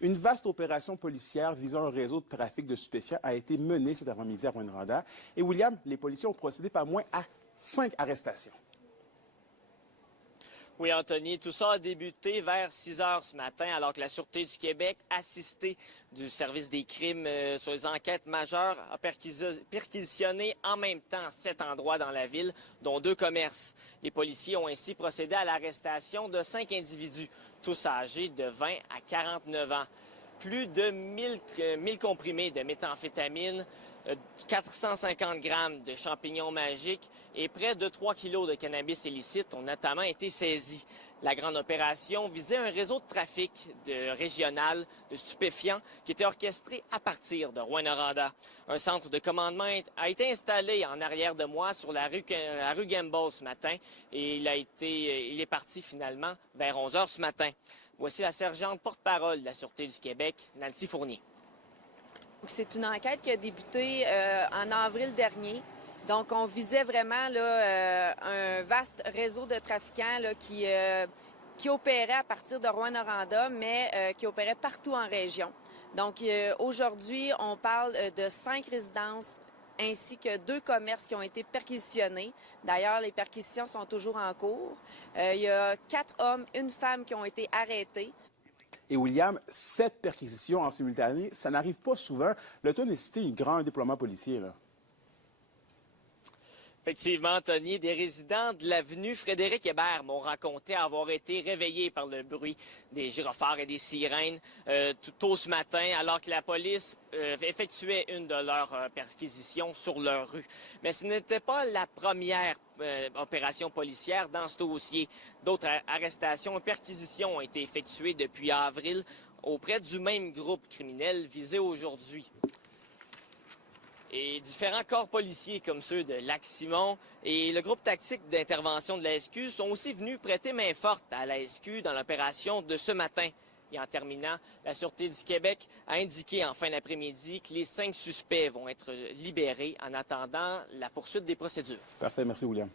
Une vaste opération policière visant un réseau de trafic de stupéfiants a été menée cet avant-midi à Rouyn-Noranda. Et William, les policiers ont procédé pas moins à 5 arrestations. Oui, Anthony, tout ça a débuté vers 6 heures ce matin, alors que la Sûreté du Québec, assistée du service des crimes sur les enquêtes majeures, a perquisitionné en même temps 7 endroits dans la ville, dont 2 commerces. Les policiers ont ainsi procédé à l'arrestation de 5 individus, tous âgés de 20 à 49 ans. Plus de 1000 comprimés de méthamphétamine, 450 grammes de champignons magiques et près de 3 kilos de cannabis illicite ont notamment été saisis. La grande opération visait un réseau de trafic régional de stupéfiants qui était orchestré à partir de Rouyn-Noranda. Un centre de commandement a été installé en arrière de moi sur la rue Gamble ce matin et il est parti finalement vers 11 heures ce matin. Voici la sergente porte-parole de la Sûreté du Québec, Nancy Fournier. C'est une enquête qui a débuté en avril dernier. Donc, on visait vraiment là, un vaste réseau de trafiquants là, qui opérait à partir de Rouyn-Noranda, mais qui opérait partout en région. Donc, aujourd'hui, on parle de 5 résidences ainsi que 2 commerces qui ont été perquisitionnés. D'ailleurs, les perquisitions sont toujours en cours. Il y a 4 hommes, 1 femme qui ont été arrêtés. Et William, 7 perquisitions en simultané, ça n'arrive pas souvent. Le tout a nécessité un grand déploiement policier, là. Effectivement, Anthony, des résidents de l'avenue Frédéric Hébert m'ont raconté avoir été réveillés par le bruit des gyrophares et des sirènes tôt ce matin, alors que la police effectuait une de leurs perquisitions sur leur rue. Mais ce n'était pas la première opération policière dans ce dossier. D'autres arrestations et perquisitions ont été effectuées depuis avril auprès du même groupe criminel visé aujourd'hui. Et différents corps policiers comme ceux de Lac-Simon et le groupe tactique d'intervention de la SQ sont aussi venus prêter main forte à la SQ dans l'opération de ce matin. Et en terminant, la Sûreté du Québec a indiqué en fin d'après-midi que les 5 suspects vont être libérés en attendant la poursuite des procédures. Parfait, merci William.